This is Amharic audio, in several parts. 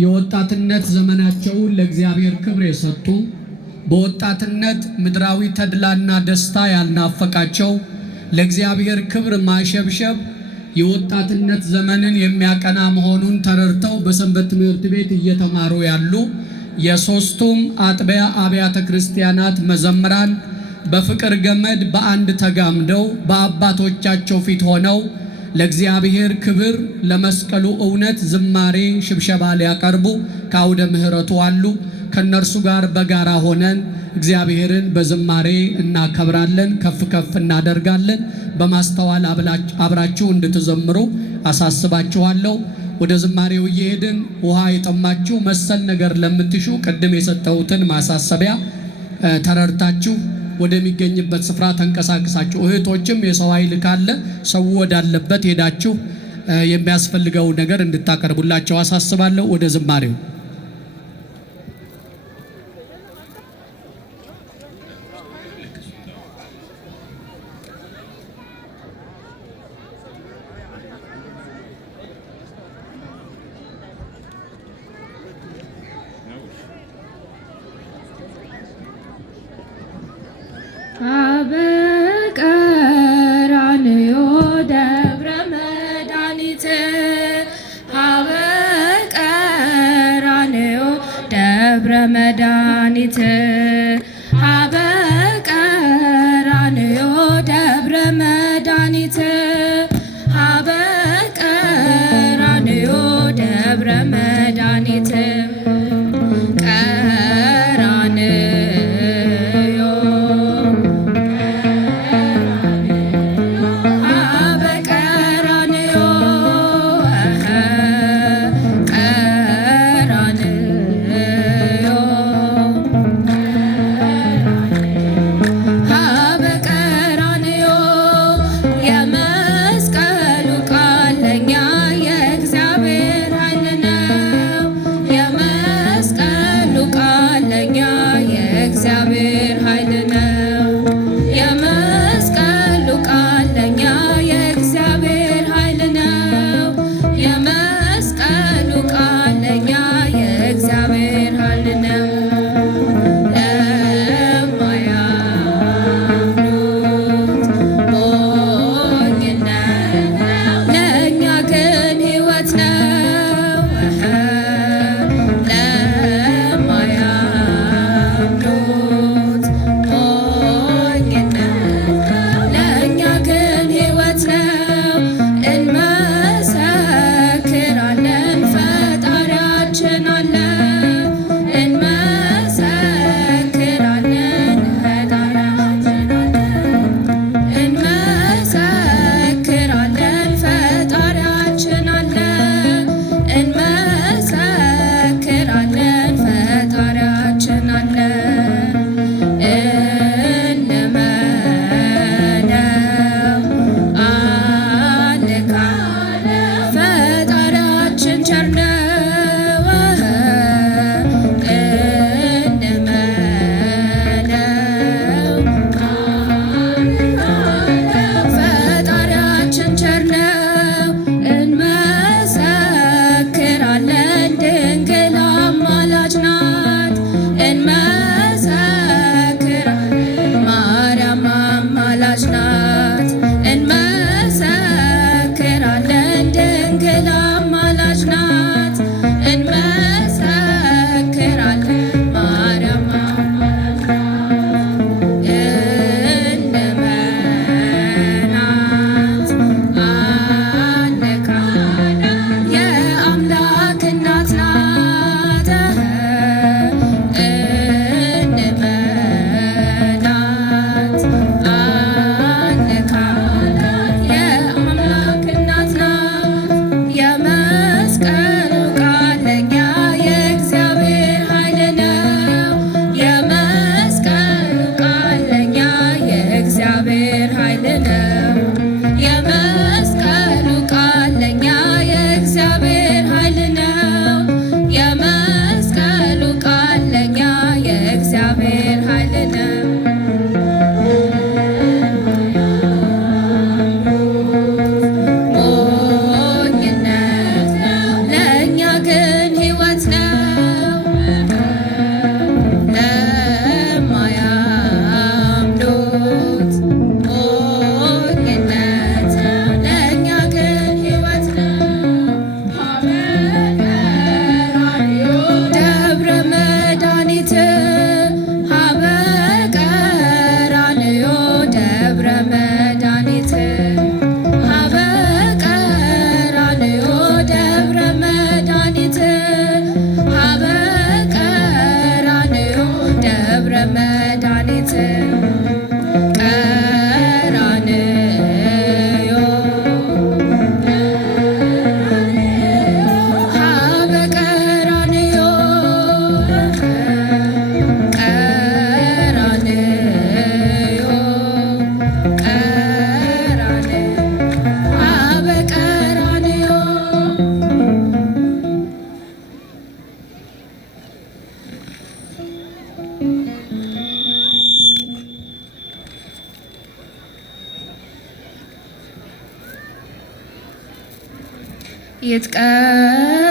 የወጣትነት ዘመናቸውን ለእግዚአብሔር ክብር የሰጡ በወጣትነት ምድራዊ ተድላና ደስታ ያልናፈቃቸው ለእግዚአብሔር ክብር ማሸብሸብ የወጣትነት ዘመንን የሚያቀና መሆኑን ተረድተው በሰንበት ትምህርት ቤት እየተማሩ ያሉ የሶስቱም አጥቢያ አብያተ ክርስቲያናት መዘምራን በፍቅር ገመድ በአንድ ተጋምደው በአባቶቻቸው ፊት ሆነው ለእግዚአብሔር ክብር ለመስቀሉ እውነት ዝማሬ ሽብሸባ ሊያቀርቡ ከአውደ ምሕረቱ አሉ። ከነርሱ ጋር በጋራ ሆነን እግዚአብሔርን በዝማሬ እናከብራለን፣ ከፍ ከፍ እናደርጋለን። በማስተዋል አብራችሁ እንድትዘምሩ አሳስባችኋለሁ። ወደ ዝማሬው እየሄድን ውሃ የጠማችሁ መሰል ነገር ለምትሹ ቅድም የሰጠሁትን ማሳሰቢያ ተረድታችሁ ወደሚገኝበት ስፍራ ተንቀሳቅሳችሁ እህቶችም የሰው ኃይል ካለ ሰው ወዳለበት ሄዳችሁ የሚያስፈልገው ነገር እንድታቀርቡላቸው አሳስባለሁ። ወደ ዝማሬው አበቀራንዮ ደብረ መድኃኒት አበቀራንዮ ደብረ መድኃኒት አበቀራንዮ ደብረ መድኃኒት አበቀራንዮ ደብረ መድኃኒት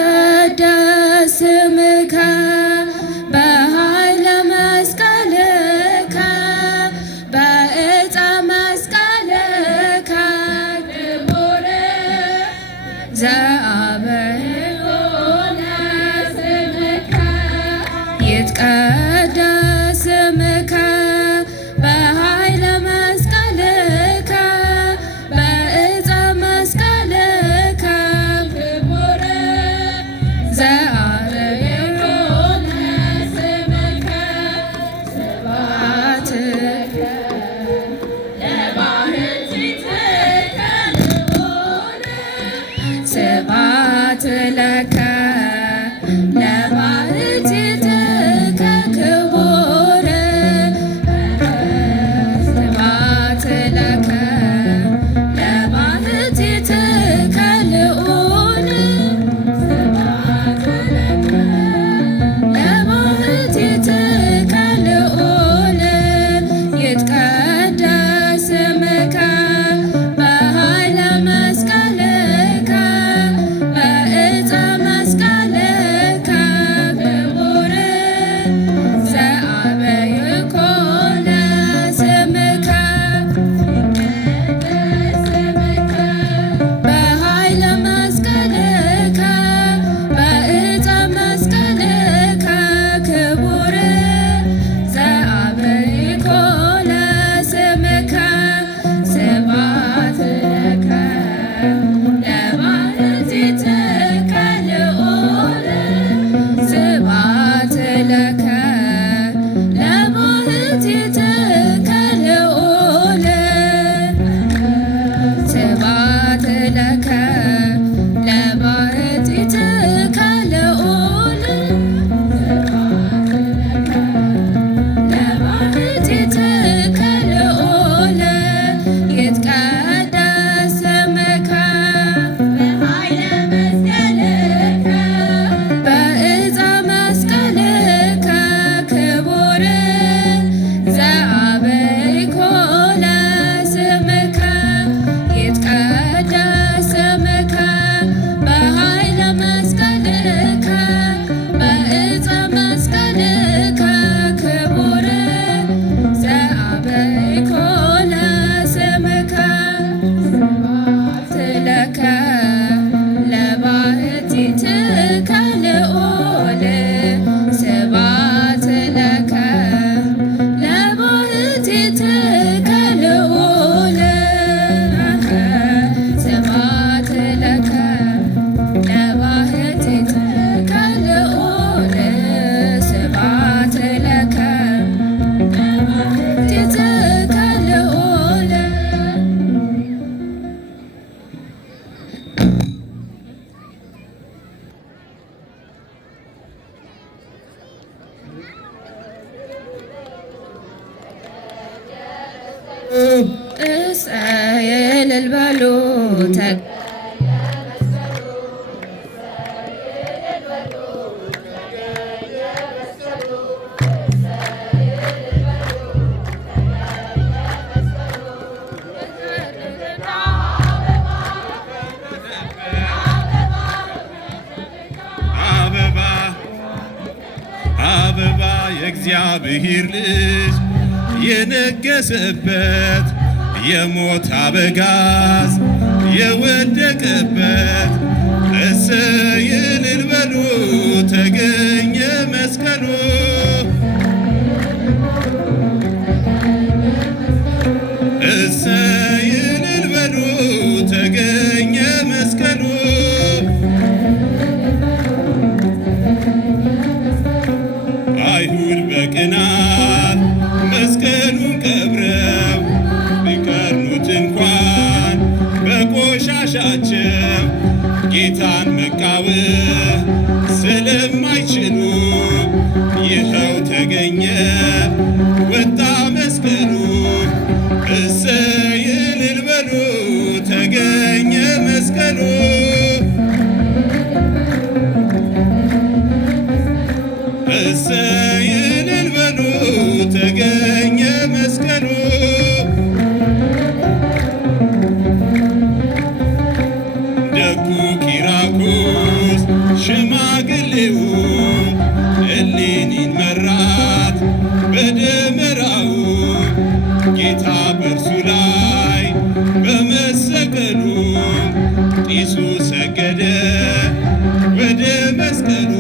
ይትቀደስ ስምከ በኃይለ መስቀልከ በዕፀ መስቀልከ ክቡር ዘአበይኖ ለስምከ ይትቀደስ ስምከ በኃይለ መስቀልከ በዕፀ መስቀልከ ክቡር ዘአበይኖ ለስምከ ስብሐት ለባሕቲትከ ልዑል ስብሐት ለከ ለባሕቲትከ ክቡር ስብሐት ለከ ለባሕቲትከ ልዑል ስብሐት ለከ ለባሕቲትከ ልዑል ይትቀደስ ስምከ በኃይለ መስቀልከ በዕፀ መስቀልከ ክቡር ዘአበይኮ ለስምከ በኃይለ መስቀልከ በዕፀ መስቀልከ ክቡር ዘአበይኮ ለስምከ ስብሐት ለከ ለባሕቲትከ ልዑል ስብሐት ለከ ለባሕቲትከ ልዑል ስብሐት ለከ ለባሕቲትከ ልዑል ለባሕቲትከ ልዑል ይትቀደስ ስምከ በኃይለ መስቀልከ በዕፀ መስቀልከ ክቡር ዘአበይኮ ለስምከ ይትቀደስ ስምከ በኃይለ መስቀልከ በዕፀ መስቀልከ ክቡር ዘአበይኮ ለስምከ ስብሐት ለከ ለባሕቲትከ ልዑል ስብሐት ለከ ለባሕቲትከ ልዑል ስብሐት ለከ ለባሕቲትከ ልዑል ስብሐት ለከ ለባሕቲትከ ልዑል እሰይ እልል በሉ አበባ አበባ የእግዚአብሔር ልጅ የነገሰበት የሞት አበጋዝ የወደቀበት እሰይ እልል በሉ ተገኘ መስቀሉ እሰይ እልል በሉ ተገኘ መስቀሉ አይሁድ በቅናት መስቀሉን ቀብረው ቢቀርኑት እንኳን በቆሻሻቸው ጌታን መቃወም በቅኔው እሌኒን መራት በደመራው ጌታ በእርሱ ላይ በመሰቀሉ ጢሱ ሰገደ ወደ መስቀሉ።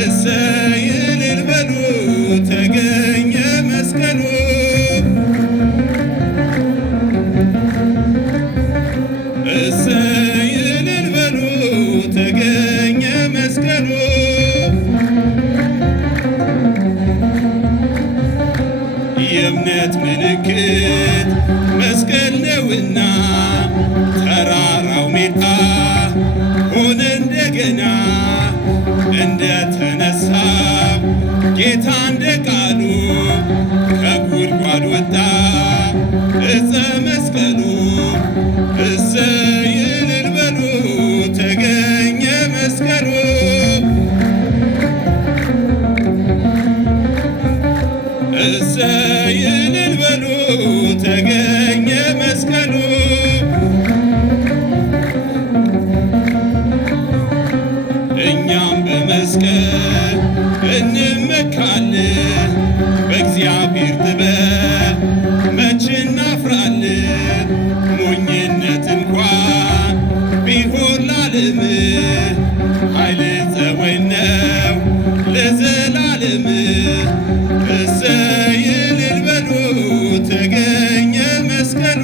እሰይ እልል በሉ ተገኘ መስቀሉ። እሰይ እልል በሉ ተገኘ መስቀሉ። የእምነት ምልክት መስቀል ነውና ተራራው ሜዳ ሆነ እንደገና። እንደተነሳ ጌታ እንደ ቃሉ ከጉድጓድ ወጣ ዕፀ መስቀሉ። እሰይ እልል በሉ ተገኘ መስቀሉ። እሰይ እልል በሉ ተገኘ መስቀሉ። እኛም በመስቀል እንመካለን በእግዚአብሔር ጥበብ መች እናፍራለን። ሞኝነት እንኳን ቢሆን ላለም ኃይል ዘወይን ነው ለዘላለም። እሰይ እልል በሉ ተገኘ መስቀሉ።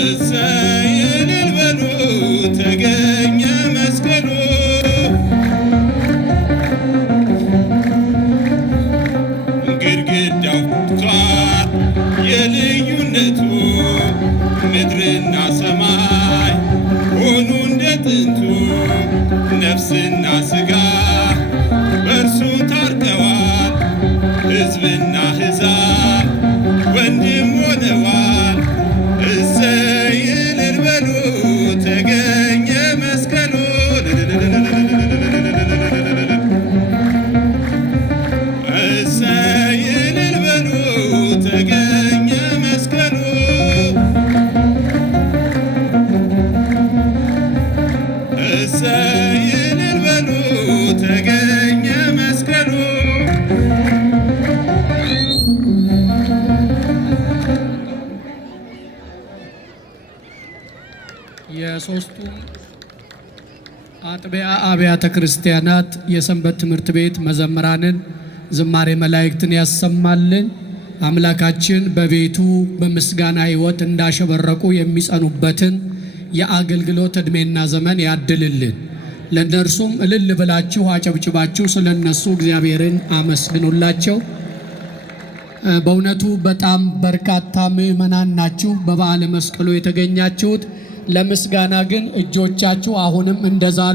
እሰይ እልል በሉ ተገኘ መስቀሉ። ግድግዳው ፈርሷል የልዩነቱ ምድርና ሰማይ ሆኑ እንደ ጥንቱ። ነፍስና ሥጋ በእርሱ ታርቀዋል ሕዝብና አሕዛብ ወንድም ሆነዋል። እሰይ እልል በሉ ተገኘ መስቀሉ። እሰይ እልል በሉ ተገኘ መስቀሉ። እሰይ እልል በሉ ተገኘ መስቀሉ። የሦስቱ አጥቢያ አብያተ ክርስቲያናት የሰንበት ትምህርት ቤት መዘምራንን ዝማሬ መላእክትን ያሰማልን። አምላካችን በቤቱ በምስጋና ሕይወት እንዳሸበረቁ የሚጸኑበትን የአገልግሎት ዕድሜና ዘመን ያድልልን። ለእነርሱም እልል ብላችሁ አጨብጭባችሁ ስለ እነሱ እግዚአብሔርን አመስግኑላቸው። በእውነቱ በጣም በርካታ ምዕመናን ናችሁ በበዓለ መስቀሉ የተገኛችሁት። ለምስጋና ግን እጆቻችሁ አሁንም እንደዛሉ